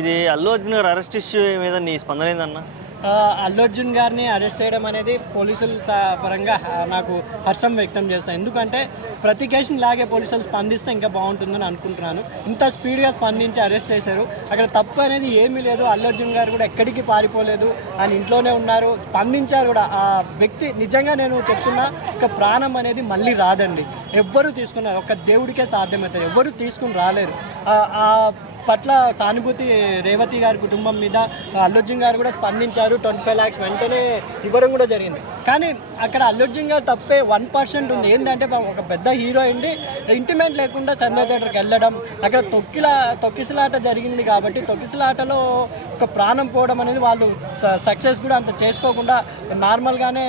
ఇది అల్లు అర్జున్ గారు arrest issue మీద నీ స్పందన ఏందన్న? అల్లు అర్జున్ గారిని అరెస్ట్ చేయడం అనేది పోలీసుల పరంగా నాకు హర్షం వ్యక్తం చేస్తాను. ఎందుకంటే ప్రతి కేసుని లాగే పోలీసులు స్పందిస్తే ఇంకా బాగుంటుందని అనుకుంటున్నాను. ఇంత స్పీడ్గా స్పందించి అరెస్ట్ చేశారు. అక్కడ తప్పు అనేది ఏమీ లేదు. అల్లు అర్జున్ గారు కూడా ఎక్కడికి పారిపోలేదు, ఆయన ఇంట్లోనే ఉన్నారు, స్పందించారు కూడా. ఆ వ్యక్తి నిజంగా నేను చెప్తున్నా, ఒక ప్రాణం అనేది మళ్ళీ రాదండి. ఎవ్వరూ తీసుకున్నారు, ఒక దేవుడికే సాధ్యమవుతుంది, ఎవ్వరూ తీసుకుని రాలేరు. ఆ పట్ల సానుభూతి రేవతి గారి కుటుంబం మీద అల్లు అర్జున్ గారు కూడా స్పందించారు. 25 lakhs వెంటనే ఇవ్వడం కూడా జరిగింది. కానీ అక్కడ అల్లు అర్జున్ గారు తప్పే 1% ఉంది. ఏంటంటే ఒక పెద్ద హీరో అండి, ఇంటిమేట్ లేకుండా చందా థియేటర్కి వెళ్ళడం, అక్కడ తొక్కిసలాట జరిగింది కాబట్టి తొక్కిసలాటలో ఒక ప్రాణం పోవడం అనేది వాళ్ళు సక్సెస్ కూడా అంత చేసుకోకుండా నార్మల్గానే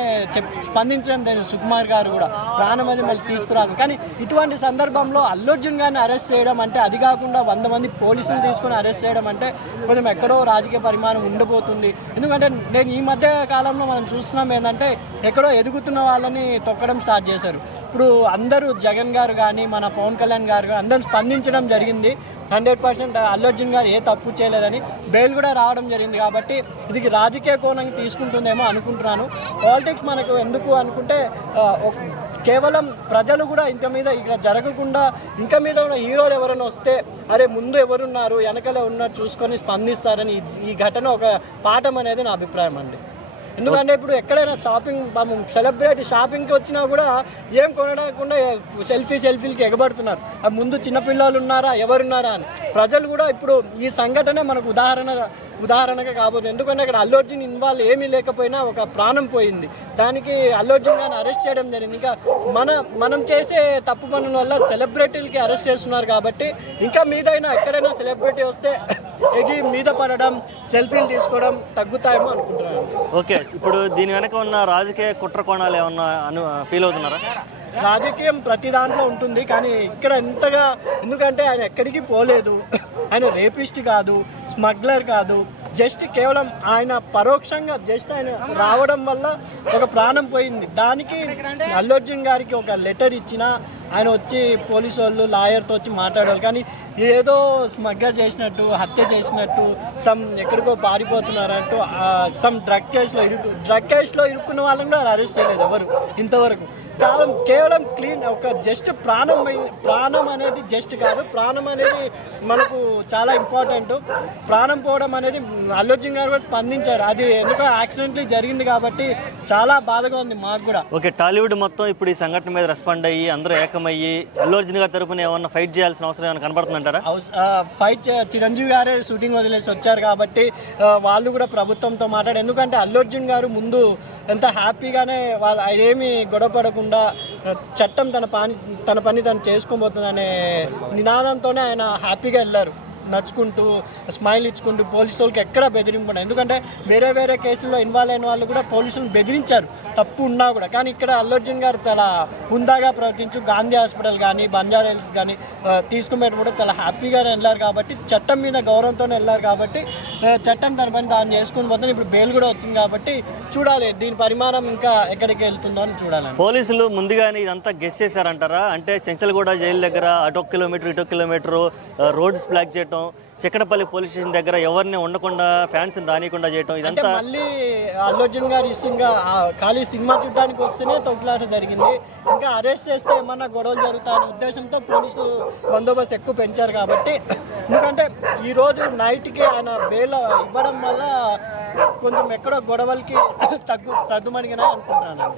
స్పందించడం జరిగింది. సుకుమార్ గారు కూడా ప్రాణం అది మళ్ళీ తీసుకురాదు. కానీ ఇటువంటి సందర్భంలో అల్లు అర్జున్ గారిని అరెస్ట్ చేయడం అంటే, అది కాకుండా 100 మంది పోలీసులు తీసుకుని అరెస్ట్ చేయడం అంటే కొంచెం ఎక్కడో రాజకీయ పరిమాణం ఉండబోతుంది. ఎందుకంటే నేను ఈ మధ్య కాలంలో మనం చూస్తున్నాం ఏంటంటే, ఎక్కడో ఎదుగుతున్న వాళ్ళని తొక్కడం స్టార్ట్ చేశారు. ఇప్పుడు అందరూ జగన్ గారు కానీ మన పవన్ కళ్యాణ్ గారు కానీ అందరూ స్పందించడం జరిగింది. 100% అల్లు అర్జున్ గారు ఏ తప్పు చేయలేదని బెయిల్ కూడా రావడం జరిగింది. కాబట్టి ఇది రాజకీయ కోణంగా తీసుకుంటుందేమో అనుకుంటున్నాను. పాలిటిక్స్ మనకు ఎందుకు అనుకుంటే, కేవలం ప్రజలు కూడా ఇంత మీద ఇక్కడ జరగకుండా ఇంకా మీద ఉన్న హీరోలు ఎవరైనా వస్తే, అరే ముందు ఎవరున్నారు వెనకలే ఉన్నారు చూసుకొని స్పందిస్తారని ఈ ఘటన ఒక పాఠం అనేది నా అభిప్రాయం అండి. ఎందుకంటే ఇప్పుడు ఎక్కడైనా సెలబ్రిటీ షాపింగ్కి వచ్చినా కూడా ఏం కొనకుండా సెల్ఫీలకి ఎగబడుతున్నారు. ఆ ముందు చిన్నపిల్లలు ఉన్నారా ఎవరున్నారా అని. ప్రజలు కూడా ఇప్పుడు ఈ సంఘటన మనకు ఉదాహరణగా కాబోతుంది. ఎందుకంటే అక్కడ అల్లు అర్జున్ ఇన్వాల్వ్ ఏమీ లేకపోయినా ఒక ప్రాణం పోయింది. దానికి అల్లు అర్జున్ గారిని అరెస్ట్ చేయడం జరిగింది. ఇంకా మనం చేసే తప్పు పనుల వల్ల సెలబ్రిటీలకి అరెస్ట్ చేస్తున్నారు. కాబట్టి ఇంకా మీదైనా ఎక్కడైనా సెలబ్రిటీ వస్తే ఎగి మీద పడడం, సెల్ఫీలు తీసుకోవడం తగ్గుతాయేమో అనుకుంటున్నాను. ఓకే, ఇప్పుడు దీని వెనక ఉన్న రాజకీయ కుట్ర కోణాలు ఏమన్నా ఫీల్ అవుతున్నారా? రాజకీయం ప్రతి దాంట్లో ఉంటుంది, కానీ ఇక్కడ ఎంతగా, ఎందుకంటే ఆయన ఎక్కడికి పోలేదు, ఆయన రేపిస్ట్ కాదు, స్మగ్లర్ కాదు, జస్ట్ కేవలం ఆయన పరోక్షంగా జస్ట్ ఆయన రావడం వల్ల ఒక ప్రాణం పోయింది. దానికి అల్లు అర్జున్ గారికి ఒక లెటర్ ఇచ్చినా ఆయన వచ్చి పోలీసు వాళ్ళు లాయర్తో వచ్చి మాట్లాడాలి. కానీ ఏదో స్మగ్లర్ చేసినట్టు, హత్య చేసినట్టు, ఎక్కడికో పారిపోతున్నారంటూ డ్రగ్ కేసులో ఇరుక్కున్న వాళ్ళని కూడా అరెస్ట్ చేయలేదు ఎవరు ఇంతవరకు. కేవలం క్లీన్ ఒక జస్ట్ ప్రాణం అనేది జస్ట్ కాదు, ప్రాణం అనేది మనకు చాలా ఇంపార్టెంట్. ప్రాణం పోవడం అనేది అల్లు అర్జున్ గారు కూడా స్పందించారు. అది ఎందుకో యాక్సిడెంట్లీ జరిగింది కాబట్టి చాలా బాధగా ఉంది మాకు కూడా. ఓకే, టాలీవుడ్ మొత్తం ఇప్పుడు ఈ సంఘటన మీద రెస్పాండ్ అయ్యి అందరూ ఏకమయ్యి అల్లు అర్జున్ గారి తరపున ఏమన్నా ఫైట్ చేయాల్సిన అవసరం ఏమైనా కనబడుతుందంటారా? ఫైట్ చిరంజీవి గారే షూటింగ్ వదిలేసి వచ్చారు కాబట్టి వాళ్ళు కూడా ప్రభుత్వంతో మాట్లాడారు. ఎందుకంటే అల్లు అర్జున్ గారు ముందు ఎంత హ్యాపీగానే వాళ్ళు ఏమి గొడవ పడకుండా చట్టం తన పని తను చేసుకోబోతుందనే నినాదంతోనే ఆయన హ్యాపీగా వెళ్ళారు. నడుచుకుంటూ స్మైల్ ఇచ్చుకుంటూ పోలీసు వాళ్ళకి ఎక్కడ బెదిరింపడం. ఎందుకంటే వేరే కేసుల్లో ఇన్వాల్వ్ అయిన వాళ్ళు కూడా పోలీసులను బెదిరించారు తప్పు ఉన్నా కూడా. కానీ ఇక్కడ అల్లు అర్జున్ గారు చాలా హుందాగా ప్రవర్తించు గాంధీ హాస్పిటల్ కానీ బంజారా హిల్స్ కానీ తీసుకునేటప్పుడు కూడా చాలా హ్యాపీగానే వెళ్ళారు. కాబట్టి చట్టం మీద గౌరవంతోనే వెళ్ళారు. కాబట్టి చట్టం తన పని తాను చేసుకుని పోతే ఇప్పుడు బెయిల్ కూడా వచ్చింది. కాబట్టి చూడాలి దీని పరిమాణం ఇంకా ఎక్కడికి వెళ్తుందో అని చూడాలి. పోలీసులు ముందుగానే ఇదంతా గెస్ చేశారంటారా? అంటే చెంచల్గూడ జైలు దగ్గర అటొక కిలోమీటర్ ఇటొక కిలోమీటర్ రోడ్స్ బ్లాక్ చేయడం, చిక్కడపల్లి పోలీస్ స్టేషన్ దగ్గర ఎవరిని ఉండకుండా ఫ్యాన్స్ రానియకుండా చేయటం, ఇదంతా మళ్ళీ అల్లు అర్జున్ గారు ఇష్టంగా ఖాళీ సినిమా చూడడానికి వస్తేనే తొక్కులాట జరిగింది. ఇంకా అరెస్ట్ చేస్తే ఏమన్నా గొడవలు జరుగుతాయనే ఉద్దేశంతో పోలీసులు బందోబస్తు ఎక్కువ పెంచారు. కాబట్టి ఎందుకంటే ఈరోజు నైట్కి ఆయన బెయిల్ ఇవ్వడం వల్ల కొంచెం ఎక్కడో గొడవలకి తగ్గుమణిగినా అనుకుంటున్నాను.